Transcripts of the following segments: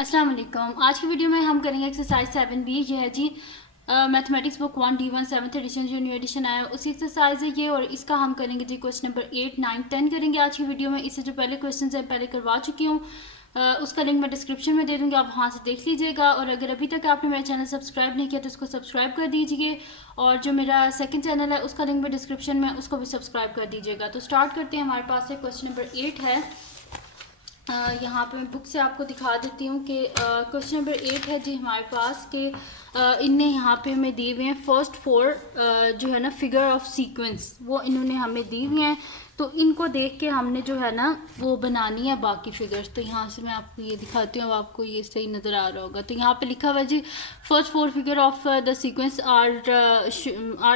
अस्सलाम वालेकुम। आज की वीडियो में हम करेंगे एक्सरसाइज 7B। ये है जी mathematics book 1D1 7th edition जो न्यू एडिशन आया है उसी एक्सरसाइज है ये, और इसका हम करेंगे जी क्वेश्चन नंबर 8, 9, 10 करेंगे आज की वीडियो में। इससे जो पहले क्वेश्चन है पहले करवा चुकी हूँ, उसका लिंक मैं डिस्क्रिप्शन में दे दूँगी, आप वहाँ से देख लीजिएगा। और अगर अभी तक आपने मेरा चैनल सब्सक्राइब नहीं किया तो उसको सब्सक्राइब कर दीजिए, और जो मेरा सेकंड चैनल है उसका लिंक भी डिस्क्रिप्शन में, उसको भी सब्सक्राइब कर दीजिएगा। तो स्टार्ट करते हैं। हमारे पास है क्वेश्चन नंबर 8 है। यहाँ पे मैं बुक से आपको दिखा देती हूँ कि क्वेश्चन नंबर 8 है जी हमारे पास कि इनने यहाँ पे हमें दिए हुए हैं फर्स्ट 4 जो है ना फिगर ऑफ सीक्वेंस, वो इन्होंने हमें दी हुई हैं। तो इनको देख के हमने जो है ना वो बनानी है बाकी फिगर्स। तो यहाँ से मैं आपको ये दिखाती हूँ, अब आपको ये सही नज़र आ रहा होगा। तो यहाँ पे लिखा हुआ है जी first 4 figure of the sequence are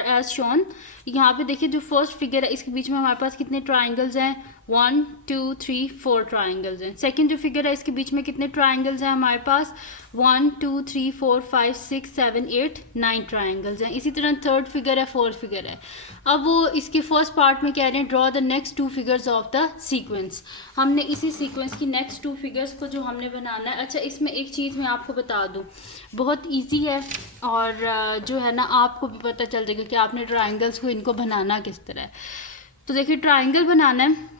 as shown. यहाँ पे देखिए जो फर्स्ट फिगर है इसके बीच में हमारे पास कितने ट्राइंगल्स हैं, 1 2 3 4 ट्राइंगल्स हैं। सेकंड जो फिगर है इसके बीच में कितने ट्राइंगल्स हैं हमारे पास, 1 2 3 4 5 6 7 8 9 ट्राइंगल्स हैं। इसी तरह थर्ड फिगर है, फोर्थ फिगर है। अब वो इसके फर्स्ट पार्ट में कह रहे हैं draw the next 2 figures of the sequence. हमने इसी सीक्वेंस की नेक्स्ट 2 फिगर्स को जो हमने बनाना है। अच्छा, इसमें एक चीज़ मैं आपको बता दूँ, बहुत ईजी है, और जो है ना आपको भी पता चल जाएगा कि आपने ट्राइंगल्स को इनको बनाना किस तरह है। तो देखिए ट्राइंगल बनाना है,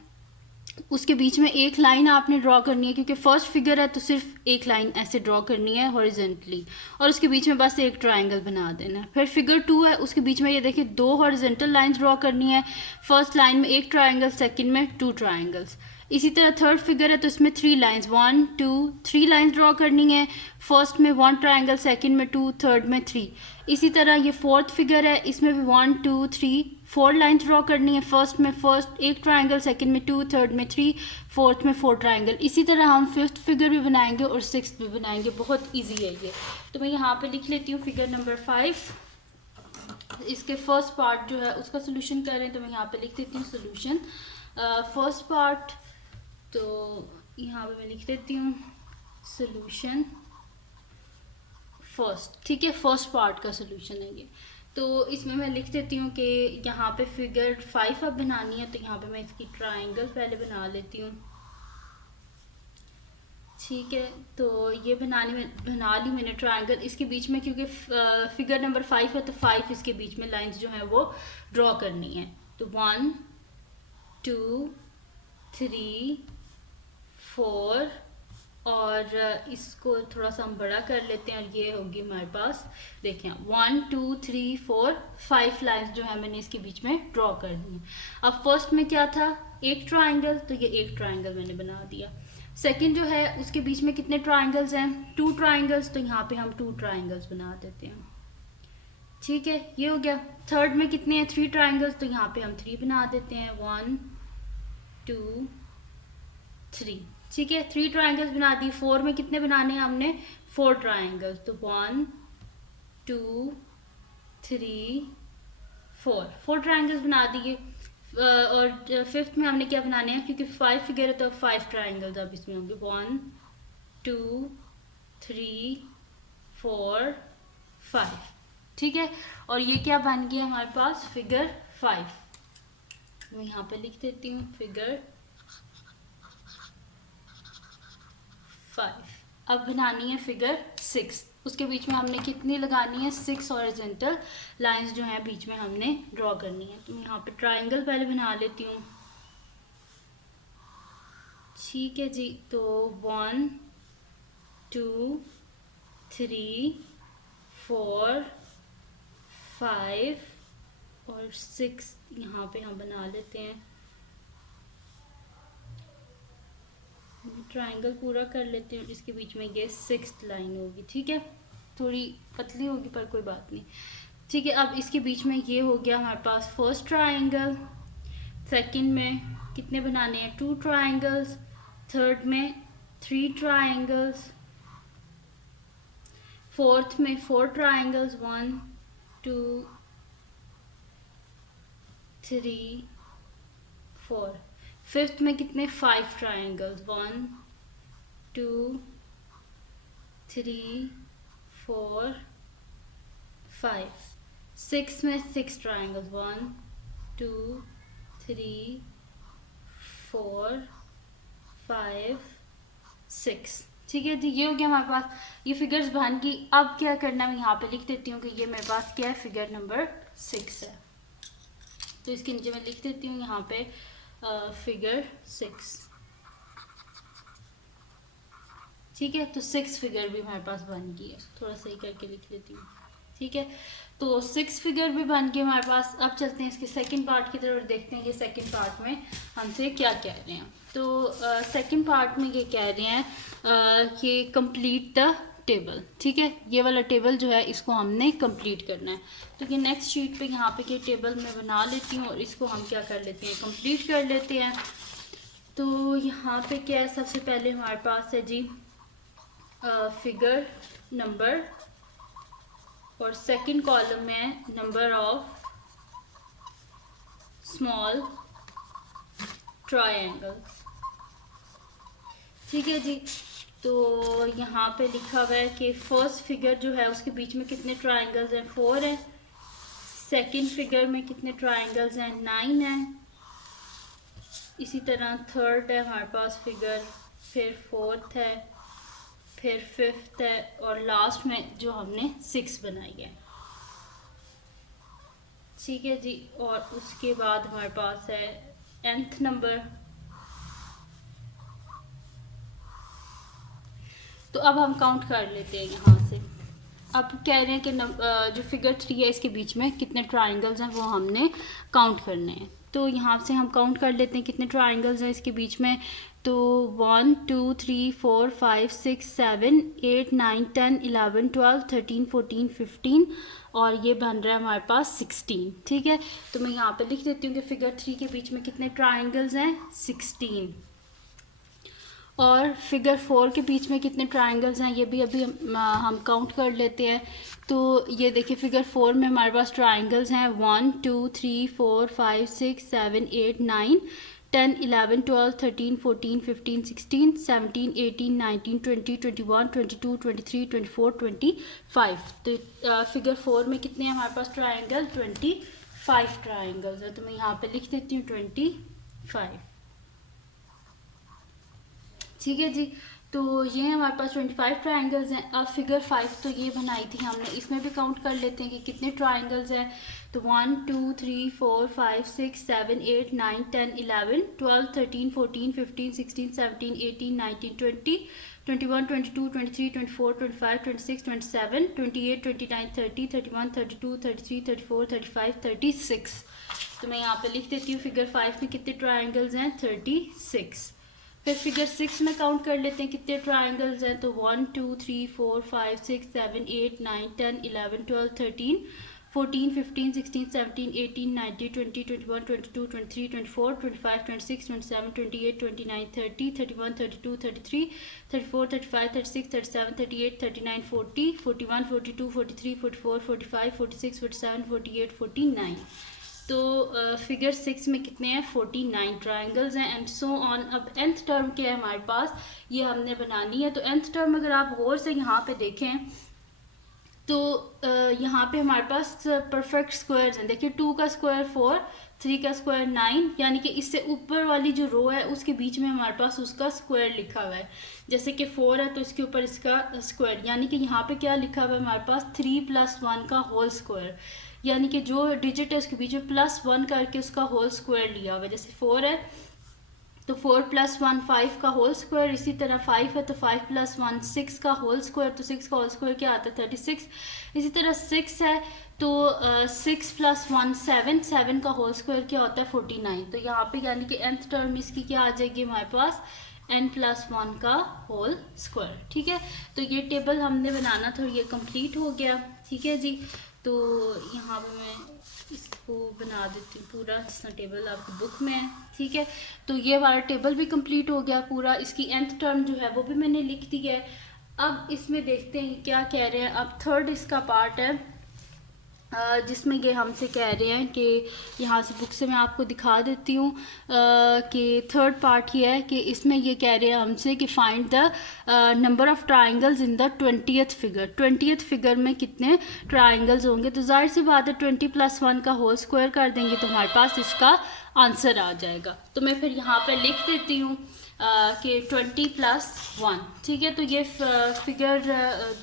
उसके बीच में एक लाइन आपने ड्रॉ करनी है, क्योंकि फर्स्ट फिगर है तो सिर्फ एक लाइन ऐसे ड्रॉ करनी है हॉरिजेंटली, और उसके बीच में बस एक ट्राइंगल बना देना है। फिर फिगर 2 है, उसके बीच में ये देखिए 2 हॉरिजेंटल लाइंस ड्रॉ करनी है। फर्स्ट लाइन में एक ट्राइंगल, सेकंड में 2 ट्राइंगल्स। इसी तरह थर्ड फिगर है तो इसमें 3 लाइंस, 1 2 3 लाइंस ड्रॉ करनी है। फर्स्ट में 1 ट्राइंगल, सेकंड में 2, थर्ड में 3। इसी तरह ये फोर्थ फिगर है, इसमें भी 1 2 3 4 लाइंस ड्रॉ करनी है। फर्स्ट में एक ट्राइंगल, सेकंड में 2, थर्ड में 3, फोर्थ में 4 ट्राइंगल। इसी तरह हम फिफ्थ फिगर भी बनाएंगे और सिक्स्थ भी बनाएंगे। बहुत इजी है ये। तो मैं यहाँ पे लिख लेती हूँ फिगर नंबर 5। इसके फर्स्ट पार्ट जो है उसका सोल्यूशन कर रहे हैं, तो मैं यहाँ पे लिख देती हूँ सोल्यूशन फर्स्ट पार्ट। तो यहाँ पे मैं लिख देती हूँ सोल्यूशन फर्स्ट, ठीक है, फर्स्ट पार्ट का सोल्यूशन है ये। तो इसमें मैं लिख देती हूँ कि यहाँ पे फिगर 5 अब बनानी है, तो यहाँ पे मैं इसकी ट्राइंगल पहले बना लेती हूँ, ठीक है। तो ये बना ली मैंने ट्राइंगल। इसके बीच में क्योंकि फिगर नंबर 5 है तो 5 इसके बीच में लाइंस जो है वो ड्रॉ करनी है। तो 1 2 3 4, और इसको थोड़ा सा हम बड़ा कर लेते हैं, और ये होगी हमारे पास, देखें 1 2 3 4 5 लाइंस जो है मैंने इसके बीच में ड्रॉ कर दी। अब फर्स्ट में क्या था, एक ट्राइंगल, तो ये एक ट्राइंगल मैंने बना दिया। सेकंड जो है उसके बीच में कितने ट्राइंगल्स हैं, 2 ट्राइंगल्स, तो यहाँ पे हम 2 ट्राइंगल्स बना देते हैं, ठीक है, ये हो गया। थर्ड में कितने हैं, 3 ट्राइंगल्स, तो यहाँ पे हम 3 बना देते हैं, 1 2 3, ठीक है, 3 ट्राइंगल्स बना दी। 4 में कितने बनाने हैं हमने, 4 ट्राइंगल्स, तो 1 2 3 4 ट्राइंगल्स बना दिए। और फिफ्थ में हमने क्या बनाने हैं, क्योंकि 5 फिगर है तो 5 ट्राइंगल्स अब इसमें होंगे, 1 2 3 4 5, ठीक है। और ये क्या बन गया हमारे पास, फिगर 5। मैं यहाँ पे लिख देती हूँ फिगर 5। अब बनानी है फिगर 6। उसके बीच में हमने कितनी लगानी है, 6 हॉरिजॉन्टल लाइंस जो है बीच में हमने ड्रॉ करनी है। तो मैं यहाँ पे ट्राइंगल पहले बना लेती हूँ, ठीक है जी। तो 1 2 3 4 5 और 6 यहाँ पे हम बना लेते हैं। ट्राइंगल पूरा कर लेते हैं, इसके बीच में ये 6th लाइन होगी, ठीक है, थोड़ी पतली होगी पर कोई बात नहीं, ठीक है। अब इसके बीच में ये हो गया हमारे पास फर्स्ट ट्राइंगल। सेकंड में कितने बनाने हैं, 2 ट्राइंगल्स। थर्ड में 3 ट्राइंगल्स। फोर्थ में 4 ट्राइंगल्स, 1 2 3 4। फिफ्थ में कितने, 5 ट्राइंगल्स, 1 2 3 4 5। सिक्स में 6 ट्राइंगल्स, 1 2 3 4 5 6, ठीक है जी, ये हो गया हमारे पास, ये फिगर्स बन गई। अब क्या करना है, मैं यहाँ पे लिख देती हूँ कि ये मेरे पास क्या है, फिगर नंबर 6 है। तो इसके नीचे मैं लिख देती हूँ यहाँ पे फिगर 6। ठीक है, तो 6 फिगर भी हमारे पास बन गई है, थोड़ा सही करके लिख देती हूँ। ठीक है, तो 6 फिगर भी बन गए हमारे पास। अब चलते हैं इसके सेकंड पार्ट की तरफ और देखते हैं कि सेकंड पार्ट में हमसे क्या कह रहे हैं। तो सेकंड पार्ट में ये कह रहे हैं कि कंप्लीट द टेबल। ठीक है, ये वाला टेबल जो है इसको हमने कंप्लीट करना है। तो ये नेक्स्ट शीट पे यहाँ पे ये टेबल मैं बना लेती हूँ और इसको हम क्या कर लेते हैं, कंप्लीट कर लेते हैं। तो यहाँ पे क्या है, सबसे पहले हमारे पास है जी फिगर नंबर, और सेकंड कॉलम में नंबर ऑफ स्मॉल ट्रायंगल्स। ठीक है जी, तो यहाँ पे लिखा हुआ है कि फर्स्ट फिगर जो है उसके बीच में कितने ट्रायंगल्स हैं, 4 है। सेकंड फिगर में कितने ट्रायंगल्स हैं, 9 है। इसी तरह थर्ड है हमारे पास फिगर, फिर फोर्थ है, फिर फिफ्थ है, और लास्ट में जो हमने 6 बनाई है। ठीक है जी, और उसके बाद हमारे पास है nth नंबर। तो अब हम काउंट कर लेते हैं यहाँ से। अब कह रहे हैं कि जो फिगर 3 है इसके बीच में कितने ट्रायंगल्स हैं वो हमने काउंट करने हैं। तो यहाँ से हम काउंट कर लेते हैं कितने ट्रायंगल्स हैं इसके बीच में। तो 1 2 3 4 5 6 7 8 9 10 11 12 13 14 15, और ये बन रहा है हमारे पास 16। ठीक है, तो मैं यहाँ पे लिख देती हूँ कि फिगर 3 के बीच में कितने ट्रायंगल्स हैं, 16। और फिगर 4 के बीच में कितने ट्रायंगल्स हैं ये भी अभी हम काउंट कर लेते हैं। तो ये देखिए फिगर 4 में हमारे पास ट्रायंगल्स हैं 1 2 3 4 5 6 7 8 9 10 11 12 13 14 15 16 17 18 19 20 21 22 23 24 25। तो फिगर 4 में कितने हैं हमारे पास ट्रायंगल, 25 ट्रायंगल्स है। तो मैं यहाँ पे लिख देती हूँ 25। ठीक है जी, तो ये हमारे पास 25 ट्रायंगल्स हैं। अब फिगर 5 तो ये बनाई थी हमने, इसमें भी काउंट कर लेते हैं कि कितने ट्रायंगल्स हैं। तो 1 2 3 4 5 6 7 8 9 10 11 12 13 14 15 16 17 18 19 20 21 22 23 24 25 26 27 28 29 30 31 32 33 34 35 36। तो मैं यहाँ पे लिख देती हूँ फिगर 5 में कितने ट्रायंगल्स हैं, 36। फिर फिगर 6 में काउंट कर लेते हैं कितने ट्रायंगल्स हैं। तो 1 2 3 4 5 6 7 8 9 10 11 12 13 14 15 16 17 18 19 20 21 22 23 24 25 26 27 28 29 30 31 32 33 34 35 36 37 38 39 40 41 42 43 44 45 46 47 48 49। तो फिगर 6 में कितने हैं, 49 ट्रायंगल्स हैं, एंड सो ऑन। अब nth टर्म क्या है हमारे पास, ये हमने बनानी है। तो nth टर्म अगर आप गौर से यहाँ पे देखें तो यहाँ पे हमारे पास परफेक्ट स्क्वायर्स हैं। देखिए 2 का स्क्वायर 4, 3 का स्क्वायर 9, यानी कि इससे ऊपर वाली जो रो है उसके बीच में हमारे पास उसका स्क्वायर लिखा हुआ है। जैसे कि 4 है तो इसके ऊपर इसका स्क्वायर, यानी कि यहाँ पे क्या लिखा हुआ है हमारे पास, 3 + 1 का होल स्क्वायर, यानी कि जो डिजिट है उसके बीच में +1 करके उसका होल स्क्वायर लिया हुआ है। जैसे 4 है तो 4 + 1 5 का होल स्क्वायर, इसी तरह 5 है तो 5 + 1 6 का होल स्क्वायर, तो 6 का होल स्क्वायर क्या आता है, 36। इसी तरह 6 है तो 6 + 1 7, 7 का होल स्क्वायर क्या होता है, 49। तो यहाँ पे यानी कि nth टर्म इसकी क्या आ जाएगी हमारे पास, n + 1 का होल स्क्वायर। ठीक है, तो ये टेबल हमने बनाना था, ये कंप्लीट हो गया। ठीक है जी, तो यहाँ पे मैं इसको बना देती हूँ पूरा जितना टेबल आपकी बुक में है। ठीक है, तो ये हमारा टेबल भी कंप्लीट हो गया पूरा। इसकी nth टर्म जो है वो भी मैंने लिख दी है। अब इसमें देखते हैं क्या कह रहे हैं। अब थर्ड इसका पार्ट है जिसमें ये हमसे कह रहे हैं कि यहाँ से बुक से मैं आपको दिखा देती हूँ कि थर्ड पार्ट ये है कि इसमें ये कह रहे हैं हमसे कि find the number of triangles in the 20th figure. 20th figure में कितने ट्रायंगल्स होंगे। तो जाहिर सी बात है 20 + 1 का होल स्क्वायर कर देंगे तो हमारे पास इसका आंसर आ जाएगा। तो मैं फिर यहाँ पर लिख देती हूँ कि 20+1, ठीक है। तो ये फिगर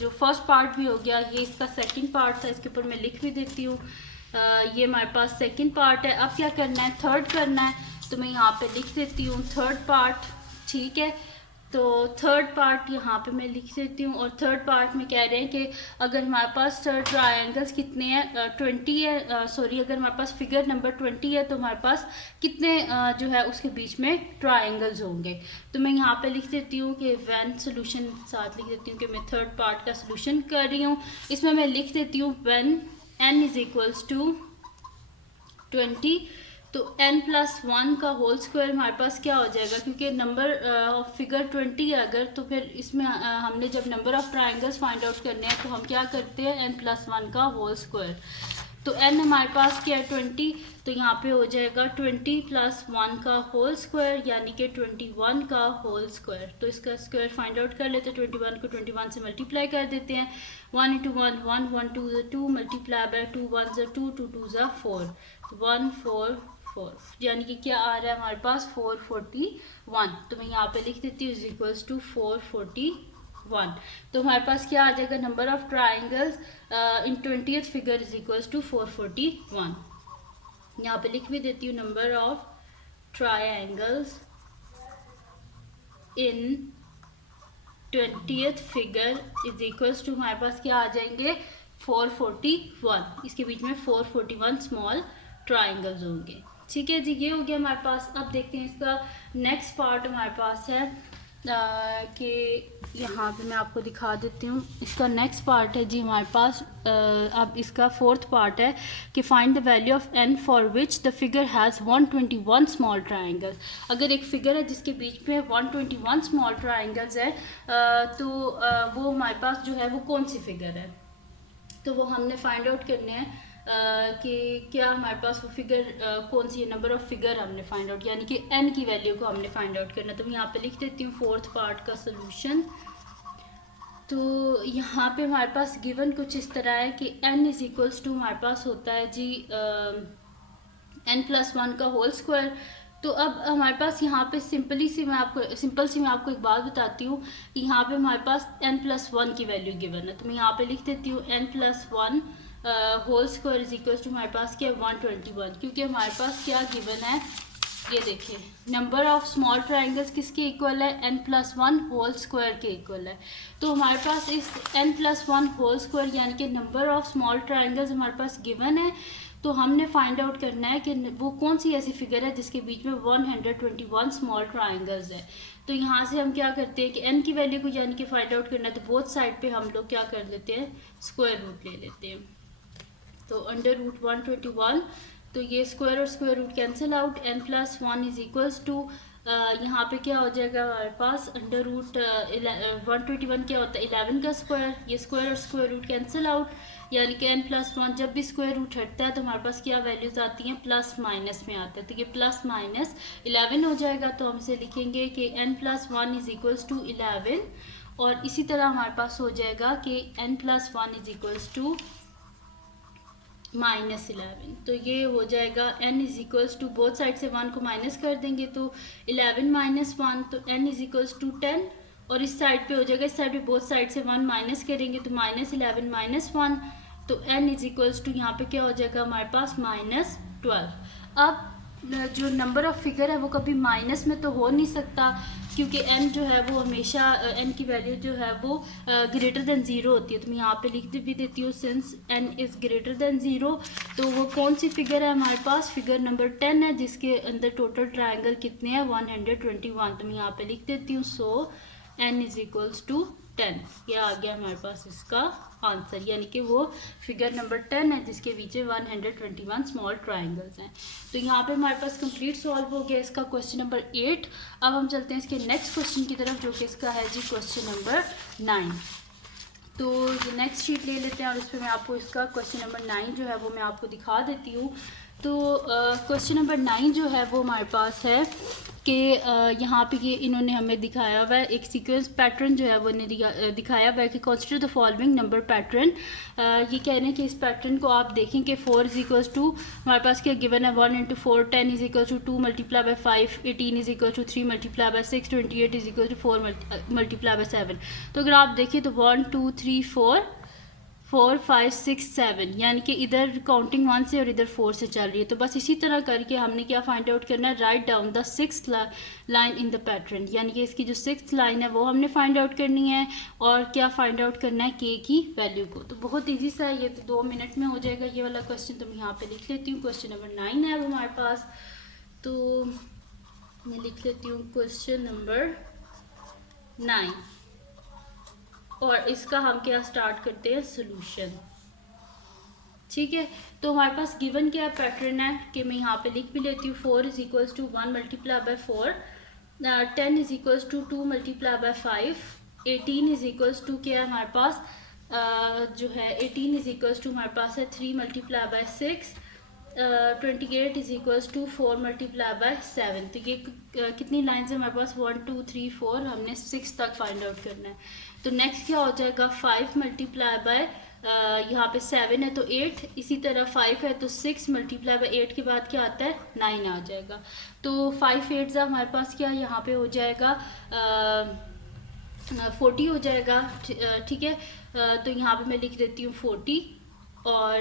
जो फर्स्ट पार्ट भी हो गया, ये इसका सेकंड पार्ट था, इसके ऊपर मैं लिख भी देती हूँ। ये हमारे पास सेकंड पार्ट है। अब क्या करना है, थर्ड करना है, तो मैं यहाँ पे लिख देती हूँ थर्ड पार्ट, ठीक है। तो थर्ड पार्ट यहाँ पे मैं लिख देती हूँ, और थर्ड पार्ट में कह रहे हैं कि अगर हमारे पास ट्रायंगल्स कितने हैं, 20 है, सॉरी, अगर हमारे पास फिगर नंबर 20 है तो हमारे पास कितने जो है उसके बीच में ट्रायंगल्स होंगे। तो मैं यहाँ पे लिख देती हूँ कि व्हेन सोल्यूशन, साथ लिख देती हूँ कि मैं थर्ड पार्ट का सोल्यूशन कर रही हूँ। इसमें मैं लिख देती हूँ when n is equals to 20, तो n+1 का होल स्क्वायर हमारे पास क्या हो जाएगा, क्योंकि नंबर ऑफ फिगर 20 है अगर, तो फिर इसमें हमने जब number of triangles find out करने हैं तो हम क्या करते हैं, n+1 का होल स्क्वायर। तो n हमारे पास क्या है 20, तो यहाँ पे हो जाएगा 20+1 का होल स्क्वायर, यानी कि 21 का होल स्क्वायर। तो इसका स्क्वायर फाइंड आउट कर लेते हैं। 21 को 21 से मल्टीप्लाई कर देते हैं। 1 × 1 1, 1 2 2, मल्टीप्लाई बाय 2 1 2, 2 2 4, 1 4 4, यानी कि क्या आ रहा है हमारे पास 441। तो मैं यहाँ पे लिख देती हूँ इज इक्वल्स टू 441। तो हमारे पास क्या आ जाएगा, number of triangles in 20th figure is equals to 441। यहाँ पे लिख भी देती हूँ number of triangles in 20th figure is equals to, हमारे पास क्या आ जाएंगे 441। इसके बीच में 441 स्मॉल ट्राइंगल्स होंगे, ठीक है जी। ये हो गया हमारे पास। अब देखते हैं इसका नेक्स्ट पार्ट हमारे पास है कि यहाँ पे मैं आपको दिखा देती हूँ। इसका नेक्स्ट पार्ट है जी हमारे पास, अब इसका फोर्थ पार्ट है कि find the value of n for which the figure has 121 small triangles. अगर एक फिगर है जिसके बीच में 121 स्मॉल ट्राइंगल्स है, तो वो हमारे पास जो है वो कौन सी फिगर है, तो वो हमने फाइंड आउट करने हैं कि क्या हमारे पास वो फिगर कौन सी है, नंबर ऑफ फिगर हमने फाइंड आउट, यानी कि n की वैल्यू को हमने फाइंड आउट करना। तो मैं यहाँ पे लिख देती हूँ फोर्थ पार्ट का सोल्यूशन। तो यहाँ पे हमारे पास गिवन कुछ इस तरह है कि n इज इक्वल्स टू हमारे पास होता है जी n+1 का होल स्क्वायर। तो अब हमारे पास यहाँ पे सिंपल सी मैं आपको एक बात बताती हूँ कि यहाँ पे हमारे पास n+1 की वैल्यू गिवन है। तो मैं यहाँ पे लिख देती हूँ n+1 whole square is equals to हमारे पास क्या है 121, क्योंकि हमारे पास क्या गिवन है, ये देखिए नंबर ऑफ स्मॉल ट्राइंगल्स किसके इक्वल है, n+1 होल स्क्वायर के इक्वल है। तो हमारे पास इस n+1 होल स्क्वायर यानी कि नंबर ऑफ स्मॉल ट्राइंगल्स हमारे पास गिवन है। तो हमने फाइंड आउट करना है कि वो कौन सी ऐसी फिगर है जिसके बीच में 121 स्मॉल ट्राइंगल्स है। तो यहाँ से हम क्या करते हैं कि n की वैल्यू को यानी कि फाइंड आउट करना है, तो बोथ साइड पे हम लोग क्या कर लेते हैं, स्क्वायर रूट ले लेते हैं। तो अंडर रूट 121, तो ये स्क्वायर और square root cancel out, n+1 is equals to यहाँ पे क्या हो जाएगा हमारे पास अंडर रूट 121 क्या होता है 11 का स्क्वायर, ये स्क्वायर और स्क्वायर रूट कैंसिल आउट, यानी कि n+1 जब भी स्क्वायर रूट हटता है तो हमारे पास क्या वैल्यूज आती हैं, प्लस माइनस में आता है। तो ये प्लस माइनस 11 हो जाएगा। तो हम इसे लिखेंगे कि n+1 इज इक्वल्स टू 11, और इसी तरह हमारे पास हो जाएगा कि n+1 इज इक्वल्स टू -11। तो ये हो जाएगा n is equals to, both side से 1 को माइनस कर देंगे तो 11 - 1, तो n इज इक्वल्स टू 10, और इस साइड पे हो जाएगा, इस साइड पे बोथ साइड से 1 माइनस करेंगे तो -11 - 1, तो n इज इक्वल्स टू यहाँ पे क्या हो जाएगा हमारे पास -12। अब जो नंबर ऑफ फिगर है वो कभी माइनस में तो हो नहीं सकता, क्योंकि n जो है वो हमेशा n की वैल्यू जो है वो ग्रेटर देन 0 होती है। तो मैं यहाँ पे लिख भी देती हूँ since n is greater than 0। तो वो कौन सी फिगर है हमारे पास, फिगर नंबर 10 है, जिसके अंदर टोटल ट्राइंगल कितने हैं 121। तो मैं यहाँ पे लिख देती हूँ सो n इज इक्वल्स टू 10। ये आ गया हमारे पास इसका आंसर, यानी कि वो फिगर नंबर 10 है जिसके बीच 121 स्मॉल ट्राइंगल्स हैं। तो यहाँ पे हमारे पास कंप्लीट सॉल्व हो गया इसका क्वेश्चन नंबर 8। अब हम चलते हैं इसके नेक्स्ट क्वेश्चन की तरफ, जो कि इसका है जी क्वेश्चन नंबर 9। तो नेक्स्ट शीट ले लेते हैं और उस पर मैं आपको इसका क्वेश्चन नंबर 9 जो है वो मैं आपको दिखा देती हूँ तो क्वेश्चन नंबर 9 जो है वो हमारे पास है कि यहाँ पे ये इन्होंने हमें दिखाया हुआ है एक सीक्वेंस पैटर्न जो है वो दिखाया हुआ है कि consider the following number pattern. ये कह रहे हैं कि इस पैटर्न को आप देखें कि 4 इज इक्वल्स टू हमारे पास क्या गिवन है 1 into 4 10 is equal to 2 multiply by 5 18 is equal to 3 multiply by 6 28 is equal to 4 multiply by 7। तो अगर आप देखें तो 1 2 3 4 5 6 7 यानी कि इधर काउंटिंग 1 से और इधर 4 से चल रही है। तो बस इसी तरह करके हमने क्या फाइंड आउट करना है, write down the 6th line in the pattern, यानी कि इसकी जो 6th लाइन है वो हमने फाइंड आउट करनी है और क्या फाइंड आउट करना है के की वैल्यू को। तो बहुत ईजी सा है ये, तो 2 मिनट में हो जाएगा ये वाला क्वेश्चन। तो मैं यहाँ पे लिख लेती हूँ क्वेश्चन नंबर 9 है वो हमारे पास, तो मैं लिख लेती हूँ क्वेश्चन नंबर 9 और इसका हम क्या स्टार्ट करते हैं सोल्यूशन। ठीक है, तो हमारे पास गिवन क्या पैटर्न है कि मैं यहाँ पे लिख भी लेती हूँ 4 is equals to 1 multiply by 4 10 is equals to 2 multiply by 5 18 is equals to क्या है हमारे पास जो है 18 इज इक्वल्स टू हमारे पास है 3 multiply by 6 28 is equals to 4 multiply by 7। तो ये कितनी लाइन है हमारे पास 1 2 3 4, हमने 6 तक फाइंड आउट करना है। तो नेक्स्ट क्या हो जाएगा 5 मल्टीप्लाई बाय यहाँ पे 7 है तो 8, इसी तरह 5 है तो 6 मल्टीप्लाई बाय 8 के बाद क्या आता है 9 आ जाएगा। तो 5 8 हमारे पास क्या यहाँ पे हो जाएगा 40 हो जाएगा। ठीक है, तो यहाँ पे मैं लिख देती हूँ 40 और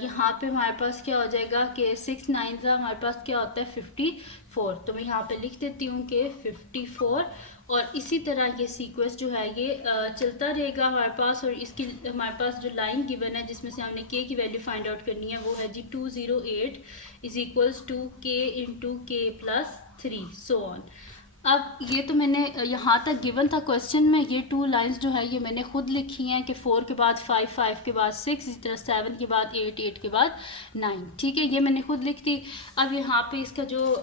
यहाँ पे हमारे पास क्या हो जाएगा कि 6 9 हमारे पास क्या होता है 54। तो मैं यहाँ पे लिख देती हूँ कि 54 और इसी तरह ये सीक्वेंस जो है ये चलता रहेगा हमारे पास। और इसकी हमारे पास जो लाइन गिवन है जिसमें से हमने के की वैल्यू फाइंड आउट करनी है वो है जी 208 is equals to k into k plus 3 so on. अब ये तो मैंने यहाँ तक गिवन था क्वेश्चन में, ये 2 लाइंस जो है ये मैंने खुद लिखी हैं कि 4 के बाद 5 5 के बाद 6 इसी तरह 7 के बाद 8 8 के बाद 9। ठीक है, ये मैंने खुद लिख दी। अब यहाँ पे इसका जो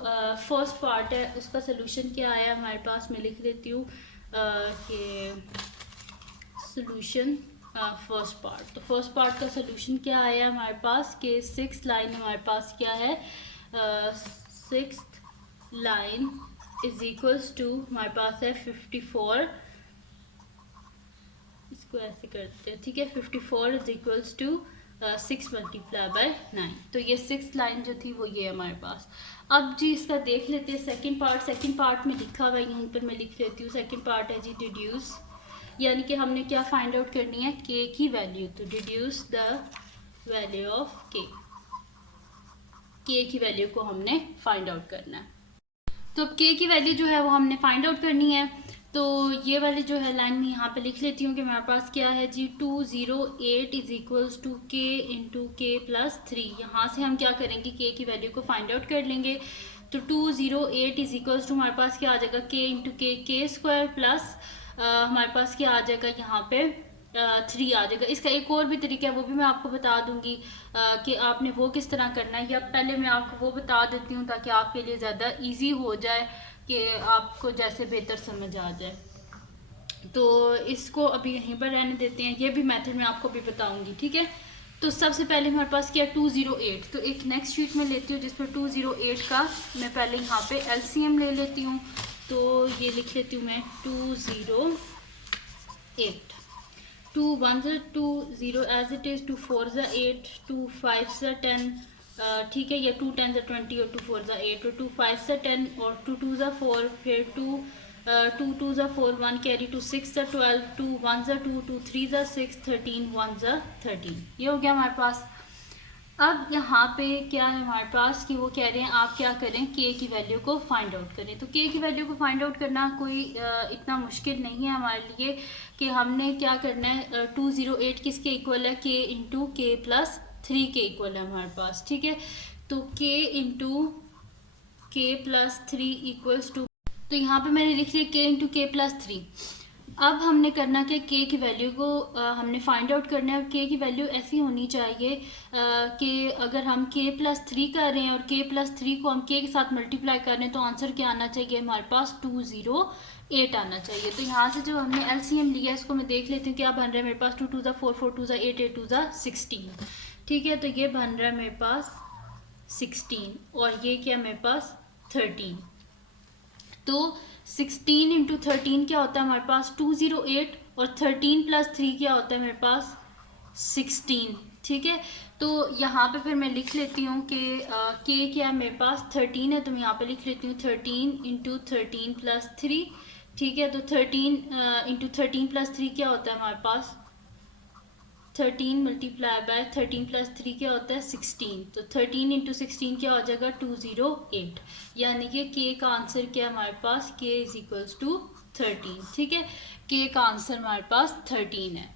फर्स्ट पार्ट है उसका सोल्यूशन क्या आया हमारे पास, मैं लिख देती हूँ कि सोल्यूशन फर्स्ट पार्ट। तो फर्स्ट पार्ट का सोल्यूशन क्या आया हमारे पास कि 6th लाइन हमारे पास क्या है 6th line is equals to हमारे पास है 54, इसको ऐसे करते हैं। ठीक है, 54 is equals to 6 multiply by 9। तो ये 6th लाइन जो थी वो ये हमारे पास। अब जी इसका देख लेते हैं सेकंड पार्ट। सेकंड पार्ट में लिखा हुआ है यहाँ पर, मैं लिख लेती हूँ। सेकंड पार्ट है जी डिड्यूस, यानी कि हमने क्या फाइंड आउट करनी है के की वैल्यू। तो डिड्यूस द वैल्यू ऑफ के की वैल्यू को हमने फाइंड आउट करना है। तो अब के की वैल्यू जो है वो हमने फाइंड आउट करनी है। तो ये वाली जो है लाइन में यहाँ पे लिख लेती हूँ कि मेरे पास क्या है जी 208 is equals to k into k plus 3। यहाँ से हम क्या करेंगे के की वैल्यू को फाइंड आउट कर लेंगे। तो 208 इज इक्वल्स टू हमारे पास क्या आ जाएगा के इंटू के स्क्वायर प्लस हमारे पास क्या आ जाएगा यहाँ पे 3 आ जाएगा। इसका एक और भी तरीका है वो भी मैं आपको बता दूंगी कि आपने वो किस तरह करना है, या पहले मैं आपको वो बता देती हूँ ताकि आपके लिए ज़्यादा इजी हो जाए कि आपको जैसे बेहतर समझ आ जाए। तो इसको अभी यहीं पर रहने देते हैं, ये भी मेथड मैं आपको भी बताऊंगी। ठीक है, तो सबसे पहले हमारे पास क्या 208, तो एक नेक्स्ट शीट में लेती हूँ जिस पर 208 का मैं पहले यहाँ पे LCM ले लेती हूँ। तो ये लिख लेती हूँ मैं 208, 2 1 2 0 एज इट इज़, 2 4 8, 2 5 10। ठीक है, ये 2 10 20 और 2 4 8 और 2 5 10 और 2 2 4, फिर 2 2 4 1 कैरी 2 6 12, 2 1 2 2 3 6 13 1 13। ये हो गया हमारे पास। अब यहाँ पे क्या है हमारे पास कि वो कह रहे हैं आप क्या करें के की वैल्यू को फाइंड आउट करें। तो के की वैल्यू को फाइंड आउट करना कोई इतना मुश्किल नहीं है हमारे लिए कि हमने क्या करना है 208 किसके इक्वल है के इंटू के प्लस 3 के इक्वल है हमारे पास। ठीक है, तो के into k plus 3 equals to, तो यहाँ पे मैंने लिख लिया के इंटू के प्लस 3। अब हमने करना कि के की वैल्यू को हमने फाइंड आउट करना है। के की वैल्यू ऐसी होनी चाहिए कि अगर हम के प्लस 3 कर रहे हैं और के प्लस 3 को हम के के साथ मल्टीप्लाई कर रहे हैं तो आंसर क्या आना चाहिए हमारे पास 208 आना चाहिए। तो यहाँ से जो हमने LCM लिया इसको मैं देख लेती हूँ क्या बन रहा है मेरे पास 2 2 4 4 2 8 8 2 16। ठीक है, तो ये बन रहा है मेरे पास 16 और ये क्या मेरे पास 13। तो 16 इंटू 13 क्या होता है हमारे पास 208 और 13 प्लस 3 क्या होता है मेरे पास 16। ठीक है, तो यहाँ पे फिर मैं लिख लेती हूँ कि के क्या है मेरे पास 13 है, तो मैं यहाँ पे लिख लेती हूँ 13 इंटू 13 प्लस 3। ठीक है, तो 13 इंटू 13 प्लस 3 क्या होता है हमारे पास 13 मल्टीप्लाई बाय 13 प्लस 3 क्या होता है 16। तो 13 इंटू 16 क्या हो जाएगा 208, यानी कि के का आंसर क्या है हमारे पास के इज इक्वल्स टू 13। ठीक है, के का आंसर हमारे पास 13 है।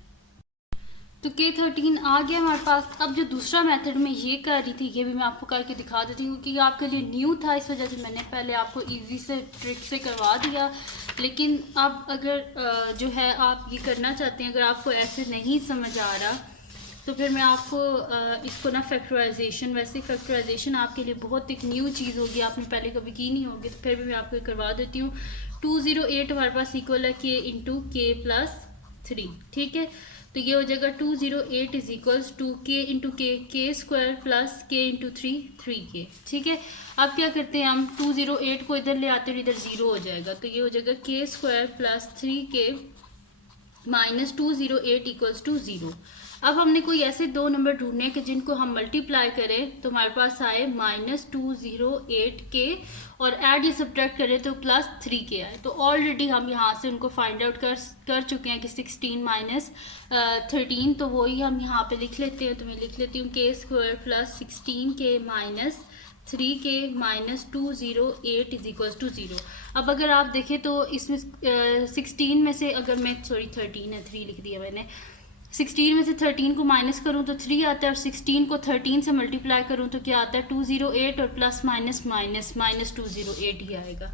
तो K13 आ गया हमारे पास। अब जो दूसरा मेथड में ये कर रही थी ये भी मैं आपको करके दिखा देती हूँ क्योंकि आपके लिए न्यू था, इस वजह से मैंने पहले आपको इजी से ट्रिक से करवा दिया। लेकिन अब अगर जो है आप ये करना चाहते हैं, अगर आपको ऐसे नहीं समझ आ रहा तो फिर मैं आपको इसको ना फैक्टराइजेशन, वैसे फैक्टराइजेशन आपके लिए बहुत एक न्यू चीज़ होगी, आपने पहले कभी की नहीं होगी, तो फिर भी मैं आपको करवा देती हूँ। 208 हमारे पास इक्वल है के इंटू के प्लस 3। ठीक है, तो ये हो जाएगा 208 is equals to k into के स्क्वायर प्लस के इंटू 3 के। ठीक है, अब क्या करते हैं हम 208 को इधर ले आते हैं, इधर 0 हो जाएगा, तो ये हो जाएगा के स्क्वायर प्लस 3 के माइनस 208 इक्वल्स टू 0। अब हमने कोई ऐसे दो नंबर ढूंढने कि जिनको हम मल्टीप्लाई करें तो हमारे पास आए -208 के और ऐड या सब्ट्रैक्ट करें तो +3 के आए। तो ऑलरेडी हम यहाँ से उनको फाइंड आउट कर चुके हैं कि 16 माइनस 13, तो वही हम यहाँ पे लिख लेते हैं। तो मैं लिख लेती हूँ के स्क्वायर प्लस 16 के माइनस 3 के माइनस 208 इज इक्वल्स टू 0। अब अगर आप देखें तो इसमें 16 में से अगर मैं 13 है 3 लिख दिया मैंने, 16 में से 13 को माइनस करूँ तो 3 आता है और 16 को 13 से मल्टीप्लाई करूँ तो क्या आता है 208 और प्लस माइनस माइनस माइनस 208 ही आएगा।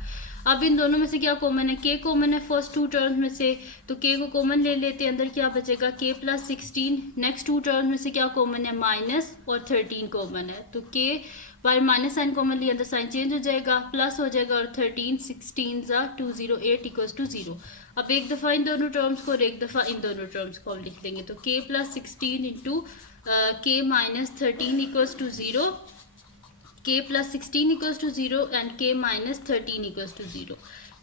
अब इन दोनों में से क्या कॉमन है, के कॉमन है फर्स्ट टू टर्म्स में से, तो के को कॉमन ले लेते हैं, अंदर क्या बचेगा के प्लस 16। नेक्स्ट टू टर्म्स में से क्या कॉमन है माइनस और 13 कॉमन है, तो के बाय माइनस साइन कॉमन लिया अंदर साइन चेंज हो जाएगा, प्लस हो जाएगा और 13 16 208 इक्वल्स टू 0। अब एक दफ़ा इन दोनों टर्म्स को और एक दफ़ा इन दोनों टर्म्स को हम लिख देंगे, तो के प्लस 16 इंटू के माइनस 13 इक्वल्स टू 0, के प्लस 16 इक्वल्स टू 0 एंड के माइनस 13 इक्वल्स टू 0।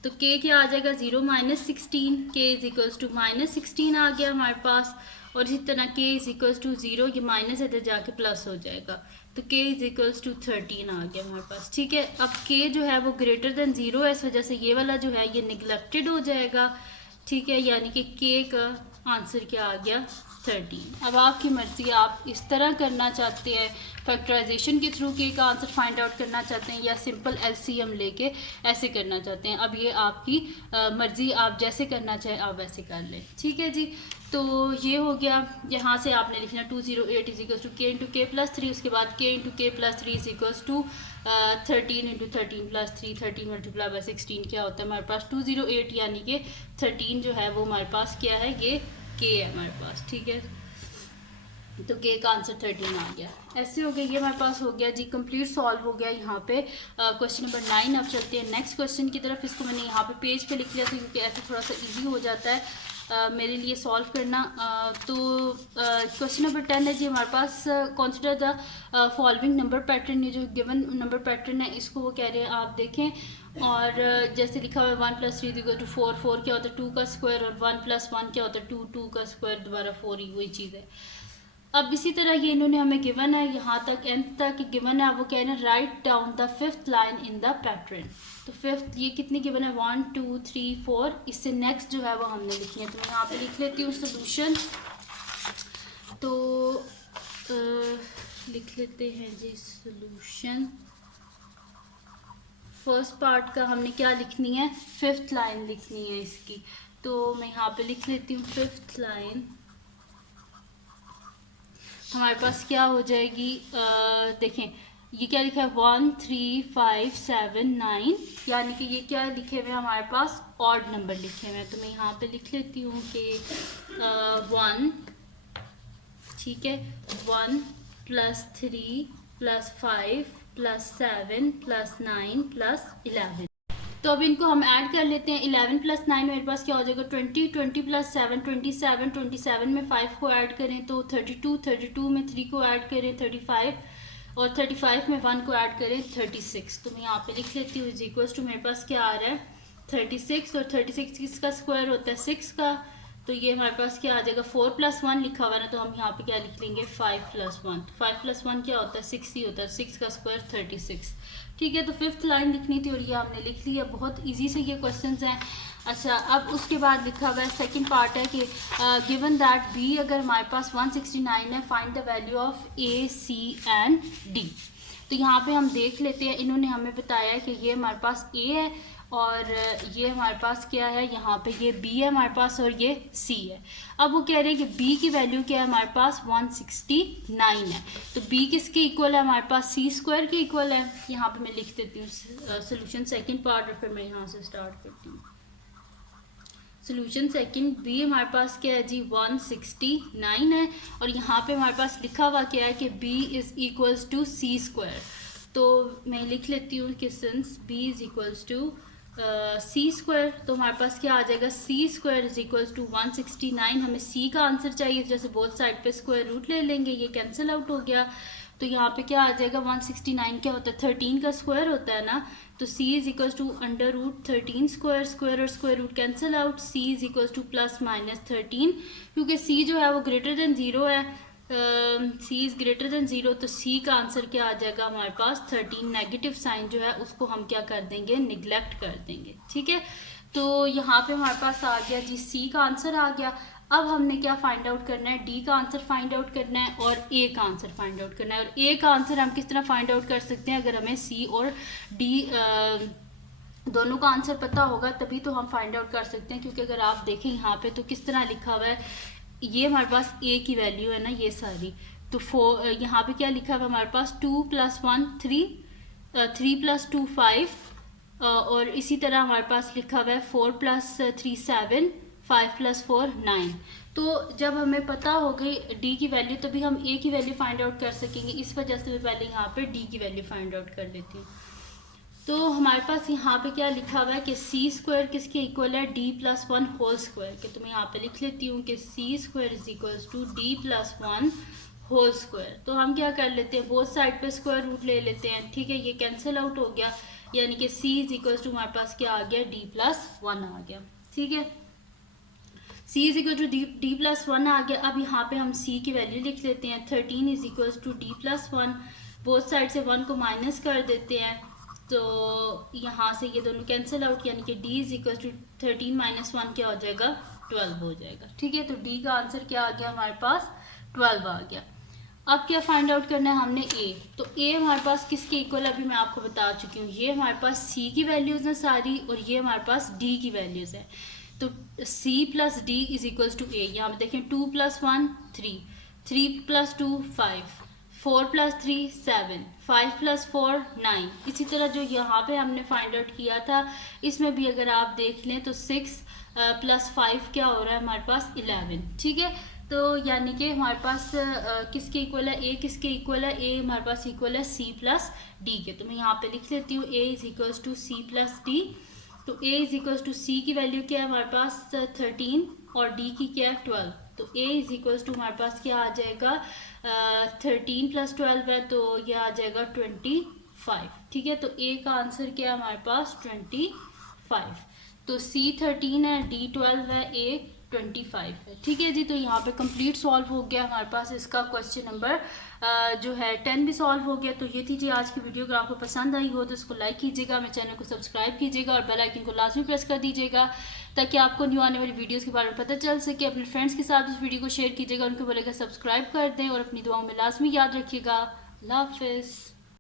तो के क्या आ जाएगा 0 माइनस 16, के इज इक्वल्स टू माइनस 16 आ गया हमारे पास, और इसी तरह के इज इक्वल्स टू 0, ये माइनस इधर जाके प्लस हो जाएगा, तो के इज इक्वल्स टू 13 आ गया हमारे पास। ठीक है, अब के जो है वो ग्रेटर देन 0 है, इस वजह से ये वाला जो है ये निगलेक्टेड हो जाएगा। ठीक है, यानी कि के का आंसर क्या आ गया 13। अब आपकी मर्ज़ी, आप इस तरह करना चाहते हैं फैक्टराइजेशन के थ्रू के का आंसर फाइंड आउट करना चाहते हैं या सिंपल एलसीएम लेके ऐसे करना चाहते हैं। अब ये आपकी मर्ज़ी, आप जैसे करना चाहें आप वैसे कर लें। ठीक है जी, तो ये हो गया। यहाँ से आपने लिखना 208 is equals to k into k plus 3, उसके बाद k into k plus 3 is equals to 13 into 13 plus 3, 13 multiply by 16 क्या होता है हमारे पास 208, यानी कि 13 जो है वो हमारे पास क्या है, ये के है हमारे पास। ठीक है, तो के का आंसर 13 आ गया। ऐसे हो गया, ये हमारे पास हो गया जी कंप्लीट सॉल्व हो गया यहाँ पे क्वेश्चन नंबर 9। अब चलते हैं नेक्स्ट क्वेश्चन की तरफ। इसको मैंने यहाँ पे पेज पे लिख लिया था क्योंकि ऐसे थोड़ा सा इजी हो जाता है मेरे लिए सॉल्व करना। तो क्वेश्चन नंबर 10 है जी हमारे पास, consider the following number pattern. ये जो गिवन नंबर पैटर्न है इसको वो कह रहे हैं आप देखें, और जैसे लिखा हुआ है 1 + 3 = 4, 4 क्या होता है 2 का स्क्वायर, और 1 + 1 क्या होता है 2, 2 का स्क्वायर दोबारा 4 ही वही चीज़ है। अब इसी तरह ये इन्होंने हमें गिवन है यहाँ तक nth तक गिवन है। अब वो कह रहे हैं write down the 5th line in the pattern. तो 5th ये कितनी गिवन है 1 2 3 4, इससे नेक्स्ट जो है वो हमने लिखनी है। तो मैं यहाँ पे लिख लेती हूँ सोल्यूशन। तो लिख लेते हैं जी सोल्यूशन। फर्स्ट पार्ट का हमने क्या लिखनी है 5th लाइन लिखनी है इसकी, तो मैं यहाँ पे लिख लेती हूँ 5th लाइन। हमारे पास क्या हो जाएगी, देखें ये क्या लिखा है 1 3 5 7 9, यानी कि ये क्या लिखे हुए हैं हमारे पास ऑड नंबर लिखे हुए हैं। तो मैं यहाँ पे लिख लेती हूँ कि 1, ठीक है 1 + 3 + 5 + 7 + 9 + 11। तो अब इनको हम ऐड कर लेते हैं। 11 + 9 मेरे पास क्या हो जाएगा 20, 20 + 7 27, 27 में 5 को ऐड करें तो 32, 32 में 3 को ऐड करें 35, और 35 में 1 को ऐड करें 36, तो मैं यहाँ पे लिख लेती हूँ इज इक्वल टू मेरे पास क्या आ रहा है 36, और 36 किसका स्क्वायर होता है 6 का, तो ये हमारे पास क्या आ जाएगा 4 + 1 लिखा हुआ है ना, तो हम यहाँ पे क्या लिख लेंगे 5 + 1, 5 + 1 क्या होता है 6 ही होता है, 6 का स्क्वायर 36। ठीक है, तो 5th लाइन लिखनी थी और ये हमने लिख ली है, बहुत ईजी से ये क्वेश्चन हैं। अच्छा, अब उसके बाद लिखा हुआ है सेकंड पार्ट है कि गिवन दैट बी, अगर हमारे पास 169 है, find the value of a c and d. तो यहाँ पे हम देख लेते हैं, इन्होंने हमें बताया कि ये हमारे पास ए है और ये हमारे पास क्या है, यहाँ पे ये बी है हमारे पास और ये सी है। अब वो कह रहे हैं कि बी की वैल्यू क्या है हमारे पास 169 है, तो बी किसके इक्वल है हमारे पास सी स्क्वायर के इक्वल है। यहाँ पे मैं लिख देती हूँ सोल्यूशन सेकंड पार्ट और फिर मैं यहाँ से स्टार्ट करती हूँ। सोल्यूशन सेकंड, बी हमारे पास क्या है जी 169 है और यहाँ पे हमारे पास लिखा हुआ क्या है कि B is equals to C square. तो मैं लिख लेती हूँ कि since B is equals to C square, तो हमारे पास क्या आ जाएगा C square is equals to 169। हमें सी का आंसर चाहिए, जैसे बोथ साइड पे स्क्वायर रूट ले लेंगे, ये कैंसिल आउट हो गया। तो यहाँ पे क्या आ जाएगा 169 क्या होता है 13 का स्क्वायर होता है ना, तो c is equals to √13 square, square और square root cancel out, c is equals to +-13, क्योंकि c जो है वो ग्रेटर देन 0 है, c इज़ ग्रेटर देन 0, तो c का आंसर क्या आ जाएगा हमारे पास 13। नेगेटिव साइन जो है उसको हम क्या कर देंगे निगलेक्ट कर देंगे। ठीक है, तो यहाँ पे हमारे पास आ गया जी c का आंसर आ गया। अब हमने क्या फाइंड आउट करना है, डी का आंसर फाइंड आउट करना है और ए का आंसर फाइंड आउट करना है। और ए का आंसर हम किस तरह फाइंड आउट कर सकते हैं, अगर हमें सी और डी दोनों का आंसर पता होगा तभी तो हम फाइंड आउट कर सकते हैं, क्योंकि अगर आप देखें यहाँ पे तो किस तरह लिखा हुआ है, ये हमारे पास ए की वैल्यू है ना ये सारी, तो यहाँ पे क्या लिखा हुआ है हमारे पास 2 + 1 3, 3 + 2 5, और इसी तरह हमारे पास लिखा हुआ है 4 + 3 7, 5 + 4 9। तो जब हमें पता हो गई डी की वैल्यू तभी हम ए की वैल्यू फाइंड आउट कर सकेंगे। इस वजह से मैं पहले यहाँ पे डी की वैल्यू फाइंड आउट कर लेती हूँ। तो हमारे पास यहाँ पे क्या लिखा हुआ है कि सी स्क्वायर किसके इक्वल है डी + 1 होल स्क्वायर के, तो मैं यहाँ पे लिख लेती हूँ कि c square is equals to d + 1 whole square. तो हम क्या कर लेते हैं बोथ साइड पे स्क्वायर रूट ले लेते हैं। ठीक है, ये कैंसिल आउट हो गया, यानी कि सी इज इक्वल्स टू हमारे पास क्या आ गया डी + 1 आ गया। ठीक है, c is equal to d + 1 आ गया। अब यहाँ पे हम c की वैल्यू लिख लेते हैं 13 is equals to d + 1, both side से 1 को माइनस कर देते हैं, तो यहाँ से ये दोनों कैंसिल आउट, यानी कि d इज इक्वल टू 13 - 1 क्या हो जाएगा 12 हो जाएगा। ठीक है, तो d का आंसर क्या आ गया हमारे पास 12 आ गया। अब क्या फाइंड आउट करना है हमने a, तो a हमारे पास किसके इक्वल अभी मैं आपको बता चुकी हूँ, ये हमारे पास c की वैल्यूज़ हैं सारी और ये हमारे पास d की वैल्यूज़ हैं। तो c + d is equals to a, यहाँ पे देखें 2 + 1 3, 3 + 2 5, 4 + 3 7, 5 + 4 9। इसी तरह जो यहाँ पे हमने फाइंड आउट किया था इसमें भी अगर आप देख लें तो 6 + 5 क्या हो रहा है हमारे पास 11। ठीक है, तो यानी कि हमारे पास किसके इक्वल है a, किसके इक्वल है a हमारे पास इक्वल है c + d के, तो मैं यहाँ पे लिख लेती हूँ a is equals to c + d। तो a is equals to c की वैल्यू क्या है हमारे पास 13 और d की क्या है 12, तो a इज इक्वल्स टू हमारे पास क्या आ जाएगा 13 + 12 है, तो ये आ जाएगा 25। ठीक है, तो a का आंसर क्या है हमारे पास 25। तो c 13 है, d 12 है, a 25 है। ठीक है जी, तो यहाँ पे कंप्लीट सॉल्व हो गया हमारे पास इसका क्वेश्चन नंबर जो है 10 भी सॉल्व हो गया। तो ये थी जी आज की वीडियो। अगर आपको पसंद आई हो तो इसको लाइक कीजिएगा, मेरे चैनल को सब्सक्राइब कीजिएगा और बेल आइकन को लाजमी प्रेस कर दीजिएगा ताकि आपको न्यू आने वाली वीडियोस के बारे में पता चल सके। अपने फ्रेंड्स के साथ इस वीडियो को शेयर कीजिएगा, उनको बोलेगा सब्सक्राइब कर दें और अपनी दुआओं में लाजमी याद रखिएगा। अल्लाह हाफिज़।